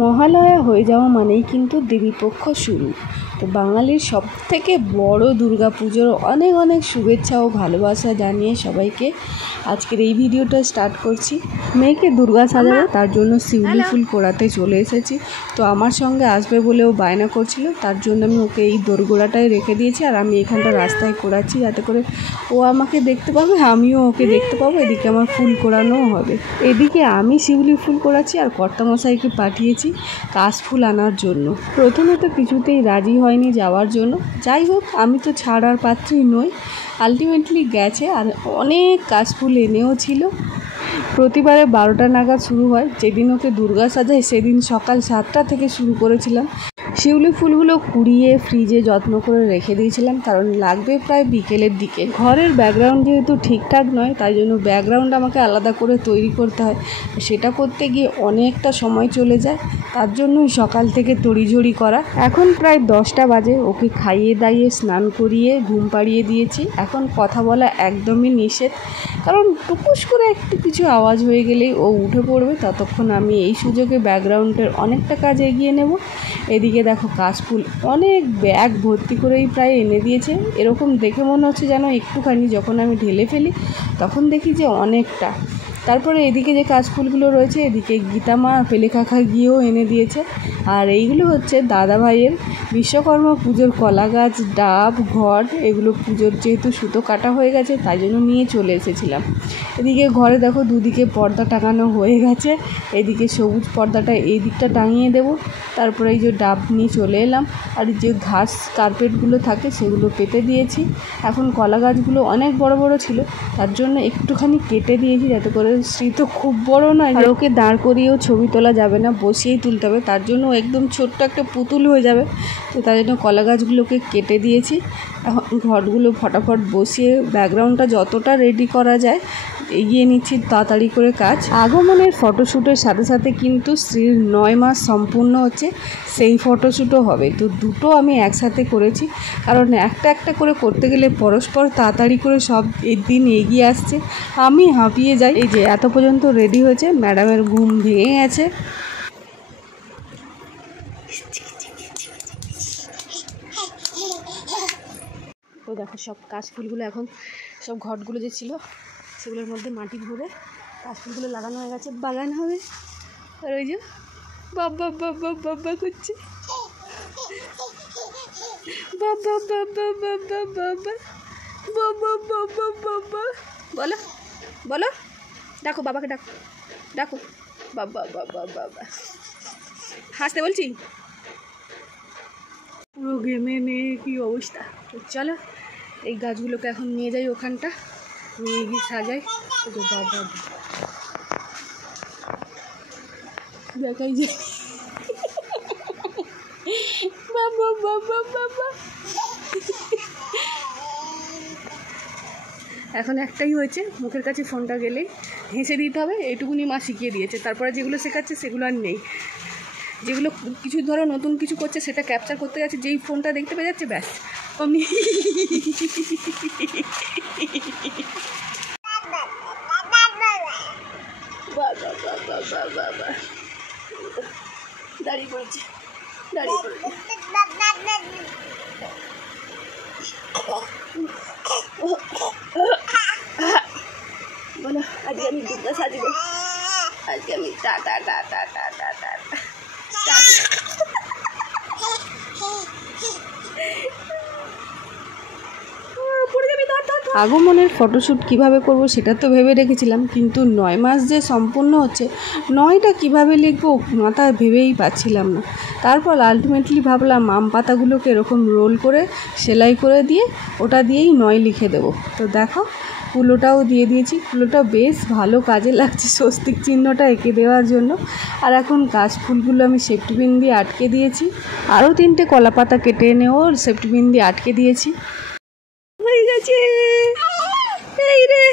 মহালয়া হয়ে যাওয়া মানেই কিন্তু দেবীপক্ষ শুরু। তো বাঙালির সবথেকে বড় দুর্গাপুজোর অনেক অনেক শুভেচ্ছা ও ভালোবাসা জানিয়ে সবাইকে আজকের এই ভিডিওটা স্টার্ট করছি। মেয়েকে দুর্গা সাজাবো, তার জন্য শিউলি ফুল কোড়াতে চলে এসেছি। তো আমার সঙ্গে আসবে বলেও বায়না করছিল, তার জন্য আমি ওকে এই দোরগোড়াটায় রেখে দিয়েছি। আর আমি এখানটা রাস্তায় কোড়াচ্ছি যাতে করে ও আমাকে দেখতে পাবে, আমিও ওকে দেখতে পাবো। এদিকে আমার ফুল কোড়ানোও হবে। এদিকে আমি শিউলি ফুল কোড়াচ্ছি আর কর্তামশাইকে পাঠিয়েছি কাশফুল আনার জন্য। প্রথমে তো কিছুতেই রাজি হয়নি যাওয়ার জন্য। যাই হোক, আমি তো ছাড়ার পাত্রী নই। আলটিমেটলি গেছে আর অনেক কাশফুল এনেও ছিল। প্রতিবারে 12টা নাগাদ শুরু হয়। যেদিন ওকে দুর্গা সাজাই সেদিন সকাল 7টা থেকে শুরু করেছিলাম। শিউলি ফুলগুলো কুড়িয়ে ফ্রিজে যত্ন করে রেখে দিয়েছিলাম, কারণ লাগবে প্রায় বিকেলের দিকে। ঘরের ব্যাকগ্রাউন্ড যেহেতু ঠিকঠাক নয়, তাই জন্য ব্যাকগ্রাউন্ড আমাকে আলাদা করে তৈরি করতে হয়। সেটা করতে গিয়ে অনেকটা সময় চলে যায়, তার জন্যই সকাল থেকে তড়িঝড়ি করা। এখন প্রায় 10টা বাজে। ওকে খাইয়ে দাইয়ে স্নান করিয়ে ঘুম পাড়িয়ে দিয়েছি। এখন কথা বলা একদমই নিষেধ, কারণ টুকুস করে একটু কিছু আওয়াজ হয়ে গেলেই ও উঠে পড়বে। ততক্ষণ আমি এই সুযোগে ব্যাকগ্রাউন্ডের অনেকটা কাজ এগিয়ে নেব। এদিকে দেখো কাশফুল অনেক ব্যাগ ভর্তি করেই প্রায় এনে দিয়েছে। এরকম দেখে মনে হচ্ছে যেন একটুখানি, যখন আমি ঢেলে ফেলি তখন দেখি যে অনেকটা। তারপরে এদিকে যে কাশফুলগুলো রয়েছে, এদিকে গীতামা পেলে কাকা গিয়েও এনে দিয়েছে। আর এইগুলো হচ্ছে দাদা ভাইয়ের বিশ্বকর্মা পুজোর কলা গাছ, ডাব, ঘট, এগুলো পুজোর যেহেতু সুতো কাটা হয়ে গেছে তাই জন্য নিয়ে চলে এসেছিলাম। এদিকে ঘরে দেখো দুদিকে পর্দা টাঙানো হয়ে গেছে। এদিকে সবুজ পর্দাটা এই দিকটা টাঙিয়ে দেব। তারপরে এই যে ডাব নিয়ে চলে এলাম। আর যে ঘাস কার্পেটগুলো থাকে সেগুলো পেতে দিয়েছি। এখন কলা গাছগুলো অনেক বড় বড় ছিল, তার জন্য একটুখানি কেটে দিয়েছি, যাতে করে শ্রী তো খুব বড় নয়, আর ওকে দাঁড় করিয়েও ছবি তোলা যাবে না, বসিয়েই তুলতে হবে। তার জন্য একদম ছোট্ট একটা পুতুল হয়ে যাবে। তো তার জন্য কলা গাছগুলোকে কেটে দিয়েছি। এখন ঘরগুলো ফটাফট বসিয়ে ব্যাকগ্রাউন্ডটা যতটা রেডি করা যায় এগিয়ে নিচ্ছি তাড়াতাড়ি করে কাজ। আগমনের ফটোশ্যুটের সাথে সাথে কিন্তু স্ত্রীর 9 মাস সম্পূর্ণ হচ্ছে, সেই ফটোশ্যুটও হবে। তো দুটো আমি একসাথে করেছি, কারণ একটা একটা করে করতে গেলে পরস্পর তাড়াতাড়ি করে সব দিন এগিয়ে আসছে, আমি হাঁপিয়ে যাই। এই যে এত পর্যন্ত রেডি হয়েছে, ম্যাডামের ঘুম ভেঙে গেছে। ও দেখো সব কাশফুলগুলো এখন সব ঘটগুলো যে ছিল সেগুলোর মধ্যে মাটি ভরে কাশফুলগুলো লাগানো হয়ে গেছে, বাগান হবে। আর ওই যে বাবা বাবা বাবা করছে, বাবা বাবা বাবা বাবা বাবা বাবা বাবা, বলো বলো, ডাকো বাবাকে, ডাকো ডাকো, বাবা বাবা বাবা, হাসতে বলছি। পুরো ঘেমে নিয়ে কী অবস্থা। তো চলো এই গাছগুলোকে এখন নিয়ে যাই ওখানটা, নিয়ে গিয়ে সাজাই। বাবা দেখাই যায়, বাবা বাবা বাবা। এখন একটাই হয়েছে, মুখের কাছে ফোনটা গেলেই হেসে দিতে হবে, এইটুকুনি মা শিখিয়ে দিয়েছে। তারপরে যেগুলো শেখাচ্ছে সেগুলো আর নেই। যেগুলো কিছু ধরো নতুন কিছু করছে সেটা ক্যাপচার করতে গেছে, যেই ফোনটা দেখতে পেয়ে যাচ্ছে ব্যাস অমনি। দাঁড়িয়ে পড়েছে, দাঁড়িয়ে পড়েছে। বলো আজকে আমি দুর্গা সাজবো, আজকে আমি টা টা টা টা টা টা টা টা। আগমনের ফটোশ্যুট কিভাবে করব সেটা তো ভেবে রেখেছিলাম, কিন্তু 9 মাস যে সম্পূর্ণ হচ্ছে, 9টা কীভাবে লিখবো মাথায় ভেবেই পাচ্ছিলাম না। তারপর আলটিমেটলি ভাবলাম আম পাতাগুলোকে এরকম রোল করে সেলাই করে দিয়ে ওটা দিয়েই 9 লিখে দেবো। তো দেখো কুলোটাও দিয়ে দিয়েছি, কুলোটা বেশ ভালো কাজে লাগছে স্বস্তিক চিহ্নটা এঁকে দেওয়ার জন্য। আর এখন কাশফুলগুলো আমি সেফটি পিন দিয়ে আটকে দিয়েছি, আরও 3টে কলা পাতা কেটে এনেও সেফটি পিন দিয়ে আটকে দিয়েছি। হয়ে গেছে, এই রে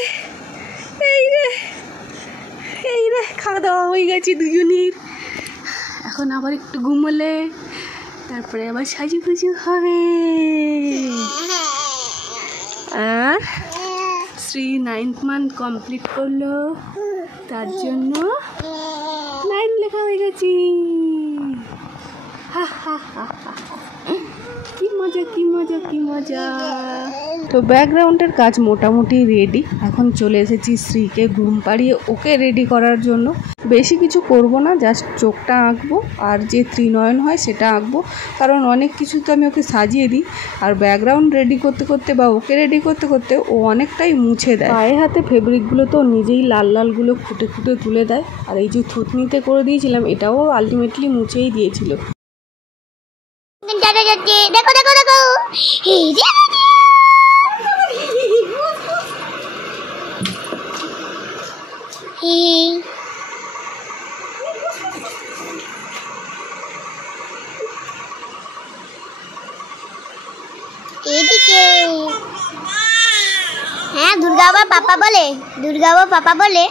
এই রে এই রে, খাওয়া দাওয়া হয়ে গেছে দুজনের। এখন আবার একটু ঘুমোলে তারপরে আবার সাজুগুজু হবে। আর শ্রী 9th মান্থ কমপ্লিট করলো, তার জন্য 9 লেখা হয়ে গেছে। কি মজা কি মজা কি মজা। তো ব্যাকগ্রাউন্ডের কাজ মোটামুটি রেডি। এখন চলে এসেছি শ্রীকে ঘুম পাড়িয়ে ওকে রেডি করার জন্য। বেশি কিছু করব না, জাস্ট চোখটা আঁকবো আর যে ত্রিনয়ন হয় সেটা আঁকবো, কারণ অনেক কিছু তো আমি ওকে সাজিয়ে দিই। আর ব্যাকগ্রাউন্ড রেডি করতে করতে বা ওকে রেডি করতে করতে ও অনেকটাই মুছে দেয়। পায়ে হাতে ফেব্রিকগুলো তো নিজেই লাল লালগুলো খুঁটে খুঁটে তুলে দেয়। আর এই যে থুতনিতে করে দিয়েছিলাম এটাও আলটিমেটলি মুছেই দিয়েছিল। দেখো দেখো দেখো এদিকে। হ্যাঁ দুর্গা বাবা পাপা বলে, দুর্গা বাবা পাপা বলে।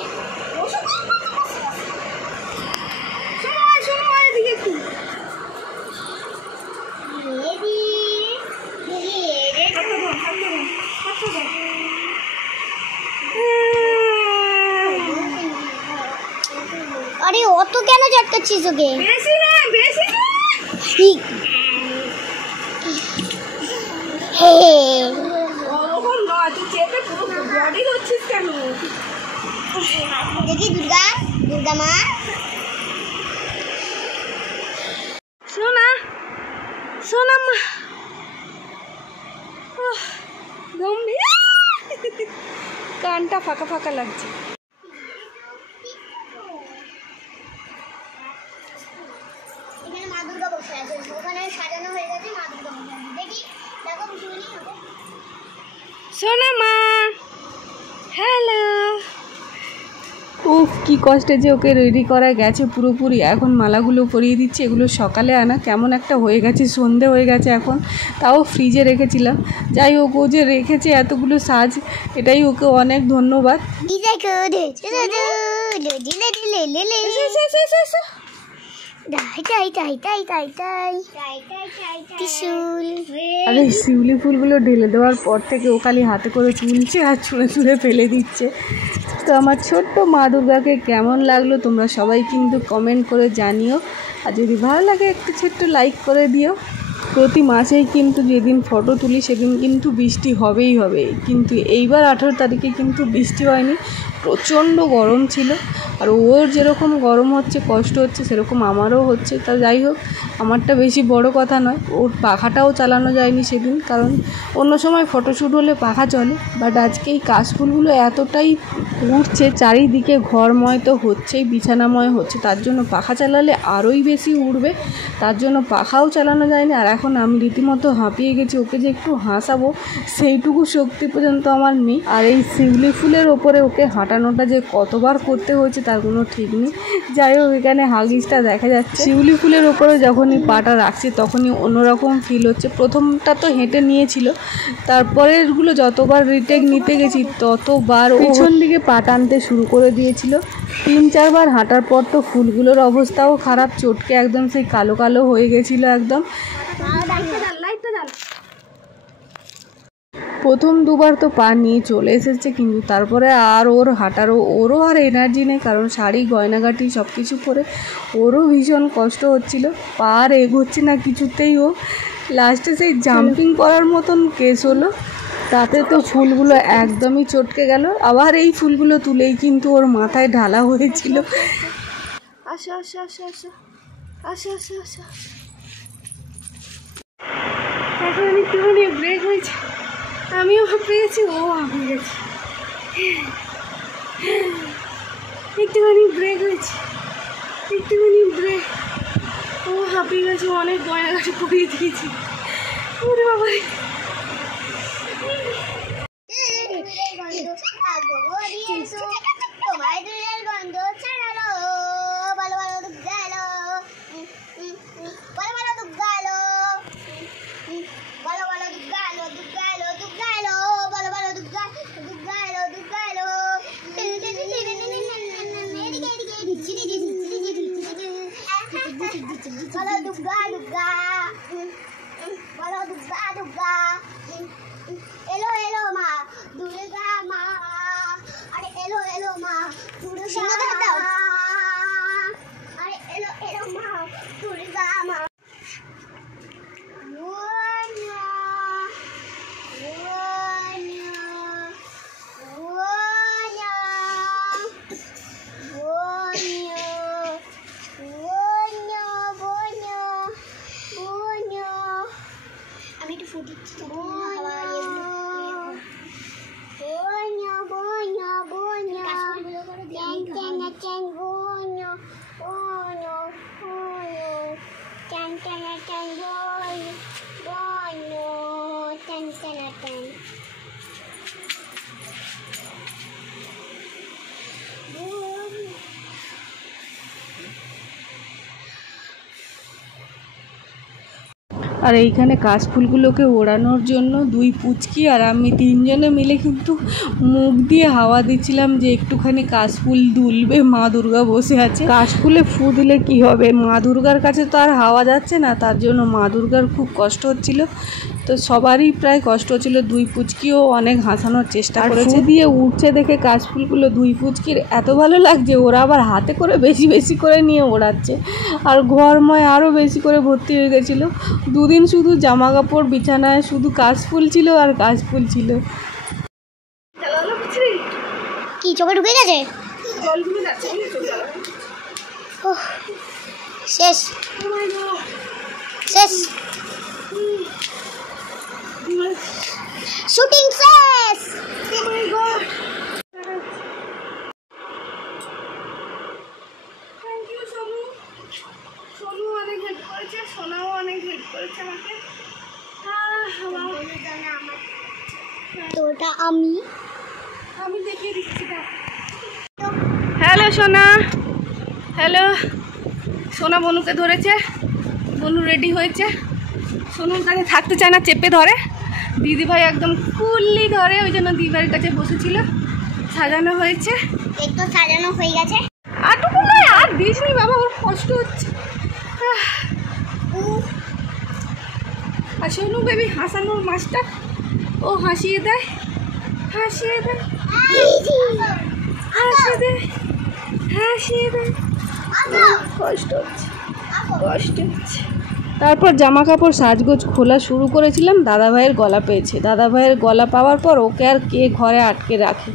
আরে অত কেন চটকাচ্ছিস ওকে? বেশি না বেশি না। হে ওরকম না, তুই চেপে পুরো বডি ধরছিস কেন? দেখি দুর্গা, দুর্গা মা সোনা সোনা মা গম্ভীর কানটা ফাঁকা ফাঁকা লাগছে। এখানে মা দুর্গা বসে আছে, ওখানে সাজানো হয়ে গেছে মা দুর্গা বসে আছে। দেখি দেখো শুনি সোনা মা হ্যালো। উফ কি কষ্টে যে ওকে রেডি করা গেছে পুরোপুরি। এখন মালাগুলো পরিয়ে দিচ্ছে, এগুলো সকালে আনা, কেমন একটা হয়ে গেছে, সন্ধে হয়ে গেছে এখন, তাও ফ্রিজে রেখেছিলাম। যাই হোক ও যে রেখেছে এতগুলো সাজ, এটাই ওকে অনেক ধন্যবাদ। আরে শিউলি ফুলগুলো ঢেলে দেওয়ার পর থেকে ও খালি হাতে করে চুলছে আর ছুঁড়ে ছুঁড়ে ফেলে দিচ্ছে। তো আমার ছোট্ট মা দুর্গাকে কেমন লাগলো তোমরা সবাই কিন্তু কমেন্ট করে জানিও। আর যদি ভালো লাগে একটু ছোট্ট লাইক করে দিও। প্রতি মাসেই কিন্তু যেদিন ফটো তুলি সেদিন কিন্তু বৃষ্টি হবেই হবে, কিন্তু এইবার 18 তারিখে কিন্তু বৃষ্টি হয়নি, প্রচণ্ড গরম ছিল। আর ওর যেরকম গরম হচ্ছে কষ্ট হচ্ছে সেরকম আমারও হচ্ছে। তা যাই হোক আমারটা বেশি বড় কথা নয়, ওর পাখাটাও চালানো যায়নি সেদিন, কারণ অন্য সময় ফটোশ্যুট হলে পাখা চলে, বাট আজকে এই কাশফুলগুলো এতটাই উড়ছে চারিদিকে, ঘরময় তো হচ্ছেই, বিছানাময় হচ্ছে, তার জন্য পাখা চালালে আরোই বেশি উড়বে, তার জন্য পাখাও চালানো যায়নি। আর এখন আমি রীতিমতো হাঁপিয়ে গেছি, ওকে যে একটু হাসাবো সেইটুকু শক্তি পর্যন্ত আমার নেই। আর এই শিউলি ফুলের ওপরে ওকে হাঁটানোটা যে কতবার করতে হয়েছে তার কোনো ঠিক নেই। যাই হোক এখানে হাগিসটা দেখা যাচ্ছে, শিউলি ফুলের ওপরে যখনই পাটা রাখছি তখনই অন্যরকম ফিল হচ্ছে। প্রথমটা তো হেঁটে নিয়েছিল, তারপরেরগুলো যতবার রিটেক নিতে গেছি ততবার পিছন দিকে পা টানতে শুরু করে দিয়েছিল। 3-4 বার হাঁটার পর তো ফুলগুলোর অবস্থাও খারাপ, চটকে একদম সেই কালো কালো হয়ে গেছিল একদম। প্রথম দুবার তো পা নিয়ে চলে এসেছে, কিন্তু তারপরে আর ওর ওরও আর এনার্জি নেই, কারণ শাড়ি গয়নাগাটি সব কিছু পরে ওরও ভীষণ কষ্ট হচ্ছিল, পা আর এগোচ্ছে না কিছুতেই। ও লাস্টে সেই জাম্পিং করার মতন কেস হলো, তাতে তো ফুলগুলো একদমই চটকে গেল। আবার এই ফুলগুলো তুলেই কিন্তু ওর মাথায় ঢালা হয়েছিল। আসো আসো আসো আসো আসো আসো আসো। এখন একটুখানি ব্রেক হয়েছে, আমিও হাঁপিয়ে গেছি, ও হাঁপিয়ে গেছে, একটুখানি ব্রেক হয়েছে, একটুখানি ব্রেক, ও হাঁপিয়ে গেছে, অনেক গয়নাগাটি পরিয়ে দিয়েছি। ওরে বাবা এলো এলো মা দুর্গা মা, আরে এলো এলো মা দুর্গা মা, আরে এলো এলো মা দুর্গা মা। আর এইখানে কাশফুলগুলোকে ওড়ানোর জন্য দুই পুচকি আর আমি তিনজনে মিলে কিন্তু মুখ দিয়ে হাওয়া দিচ্ছিলাম যে একটুখানি কাশফুল দুলবে, মা দুর্গা বসে আছে। কাশফুলে ফু দিলে কি হবে, মা দুর্গার কাছে তো আর হাওয়া যাচ্ছে না, তার জন্য মা দুর্গার খুব কষ্ট হচ্ছিল। তো সবারই প্রায় কষ্ট হচ্ছিল, দুই পুচকিও অনেক হাসানোর চেষ্টা করেছে। দিয়ে উঠছে দেখে কাশফুলগুলো দুই পুচকির এত ভালো লাগছে, ওরা আবার হাতে করে বেশি বেশি করে নিয়ে ওড়াচ্ছে। আর ঘরময় আরও বেশি করে ভর্তি হয়ে গেছিলো। দুদিন শুধু জামা কাপড় বিছানায় শুধু কাশফুল ছিল আর কাশফুল ছিল। কি চোখে ঢুকে গেছে? শেষ শেষ, শুটিং শেষ। সোনু অনেক হেল্প করেছে, সোনাও অনেক হেল্প করেছে আমাকে। তোটা আমি দেখিয়ে দিচ্ছি। হ্যালো সোনা, হ্যালো। সোনা বনুকে ধরেছে, বনু রেডি হয়েছে। সোনুর কাছে থাকতে চায় না, চেপে ধরে। দিদিভাই একদম কুললি ধরে, ওই জন্য দিদিভাইয়ের কাছে বসেছিল। সাজানো হয়েছে, একটু সাজানো হয়ে গেছে। আটুকু নয়, আর দিস নি বাবা, ওর কষ্ট হচ্ছে। আর সোনু বেবি হাসানোর মাস্টার, ও হাসিয়ে দেয়, হাসিয়ে দেয়, হাসিয়ে দেয়, হাসিয়ে দেয়। কষ্ট হচ্ছে, কষ্ট হচ্ছে। তারপর জামা কাপড় সাজগোজ খোলা শুরু করেছিলাম। দাদাভাইয়ের গলা পেয়েছে, দাদাভাইয়ের গলা পাওয়ার পর ওকে আর কে ঘরে আটকে রাখে,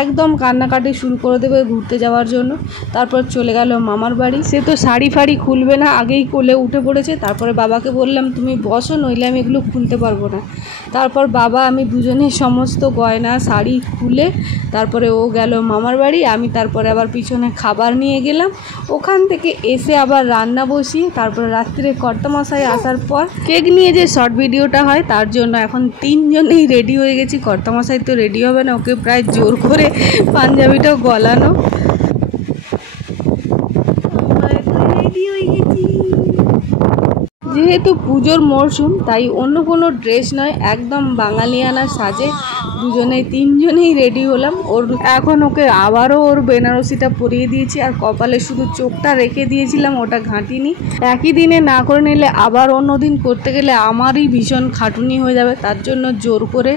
একদম কান্নাকাটি শুরু করে দেবে ঘুরতে যাওয়ার জন্য। তারপর চলে গেল মামার বাড়ি। সে তো শাড়ি ফাড়ি খুলবে না, আগেই কোলে উঠে পড়েছে। তারপরে বাবাকে বললাম তুমি বসো, নইলে আমি এগুলো খুলতে পারবো না। তারপর বাবা আমি দুজনে সমস্ত গয়না শাড়ি খুলে তারপরে ও গেল মামার বাড়ি। আমি তারপরে আবার পিছনে খাবার নিয়ে গেলাম। ওখান থেকে এসে আবার রান্না বসিয়ে তারপরে রাত্রে কর্তামশাই আসার পর কেক নিয়ে যে শর্ট ভিডিওটা হয় তার জন্য এখন তিনজনেই রেডি হয়ে গেছি। কর্তামশাই তো রেডি হবে না, ওকে প্রায় জোর করে পাঞ্জাবিটাও গলানো। রেডি হয়ে গেছি। যেহেতু পুজোর মরশুম তাই অন্য কোনো ড্রেস নয়, একদম বাঙালিয়ানা সাজে দুজনেই তিনজনেই রেডি হলাম। ওর এখন ওকে আবারও ওর বেনারসিটা পরিয়ে দিয়েছি, আর কপালে শুধু চোখটা রেখে দিয়েছিলাম, ওটা ঘাঁটিনি। একই দিনে না করে নিলে আবার অন্য দিন করতে গেলে আমারই ভীষণ খাটুনি হয়ে যাবে, তার জন্য জোর করে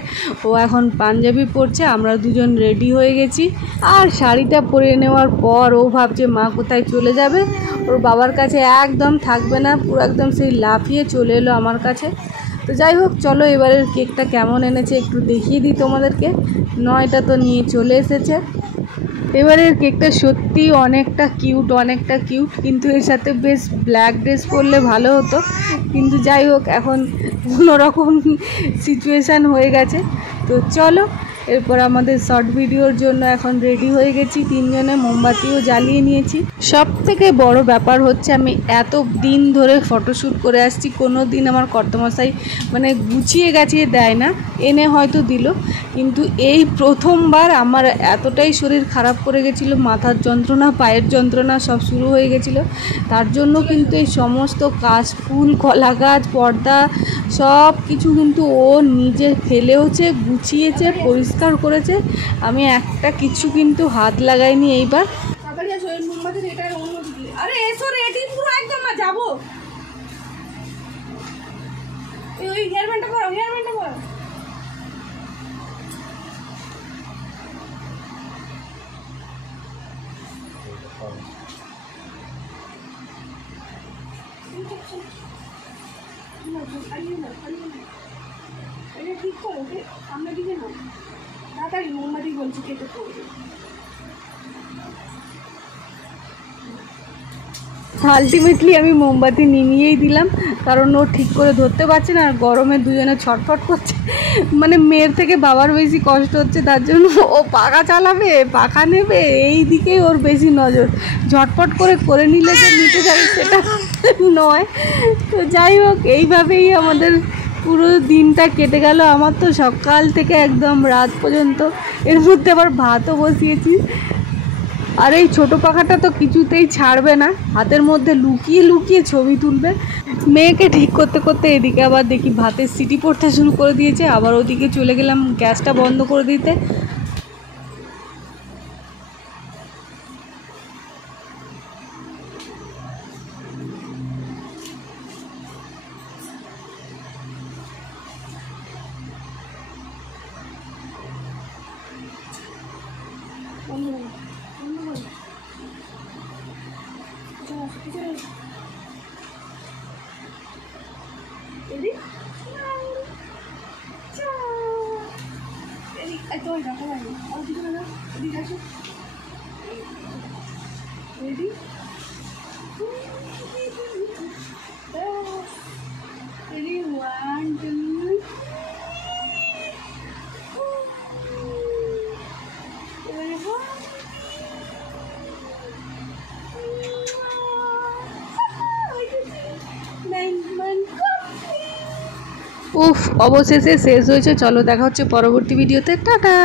ও এখন পাঞ্জাবি পরছে। আমরা দুজন রেডি হয়ে গেছি। আর শাড়িটা পরে নেওয়ার পর ও ভাবছে মা কোথায় চলে যাবে, ওর বাবার কাছে একদম থাকবে না, পুরো একদম সেই লাফিয়ে চলে এলো আমার কাছে। তো যাই হোক, চলো এবারের কেকটা কেমন এনেছে একটু দেখিয়ে দিই তোমাদেরকে। নয়টা তো নিয়ে চলে এসেছে। এবারের কেকটা সত্যি অনেকটা কিউট, কিন্তু এর সাথে বেশ ব্ল্যাক ড্রেস পরলে ভালো হতো, কিন্তু যাই হোক এখন অন্যরকম সিচুয়েশান হয়ে গেছে। তো চলো এরপর আমাদের শর্ট ভিডিওর জন্য এখন রেডি হয়ে গেছি তিনজনে, মোমবাতিও জ্বালিয়ে নিয়েছি। সব থেকে বড় ব্যাপার হচ্ছে আমি এত দিন ধরে ফটোশ্যুট করে আসছি, কোনো দিন আমার কর্তামশাই মানে গুছিয়ে গাছিয়ে দেয় না, এনে হয়তো দিল, কিন্তু এই প্রথমবার আমার এতটাই শরীর খারাপ করে গেছিলো, মাথার যন্ত্রণা পায়ের যন্ত্রণা সব শুরু হয়ে গেছিলো। তার জন্য কিন্তু এই সমস্ত কাশফুল কলা গাছ পর্দা সব কিছু কিন্তু ও নিজে ফেলেওছে, গুছিয়েছে, পরিষ্কার করেছে। আমি একটা কিছু কিন্তু হাত লাগাইনি এইবার। আরে এসো রেডি পুরো একদম না যাবো, ওই হেয়ারব্যান্ডটা করো, হেয়ারব্যান্ডটা করো। ঠিক করো, সামনে দিকে না, তাড়াতাড়ি মোমবাতি বলছি কেটে পড়বে। আলটিমেটলি আমি মোমবাতি নিভিয়েই দিলাম, কারণ ও ঠিক করে ধরতে পারছে না, আর গরমে দুজনে ছটফট করছে। মানে মেয়ের থেকে বাবার বেশি কষ্ট হচ্ছে, তার জন্য ও পাখা চালাবে, পাখা নেবে, এই দিকেই ওর বেশি নজর। ঝটপট করে নিলে যে নিতে যাবে সেটা নয়। তো যাই হোক, এইভাবেই আমাদের পুরো দিনটা কেটে গেল। আমার তো সকাল থেকে একদম রাত পর্যন্ত, এর মধ্যে আবার ভাতও বসিয়েছি। আর এই ছোটো পাখাটা তো কিছুতেই ছাড়বে না, হাতের মধ্যে লুকিয়ে লুকিয়ে ছবি তুলবে। মেয়েকে ঠিক করতে করতে এদিকে আবার দেখি ভাতের সিটি পড়তে শুরু করে দিয়েছে, আবার ওদিকে চলে গেলাম গ্যাসটা বন্ধ করে দিতে। উফ, অবশেষে শেষ হয়েছে। চলো দেখা হচ্ছে পরবর্তী ভিডিওতে। টাটা।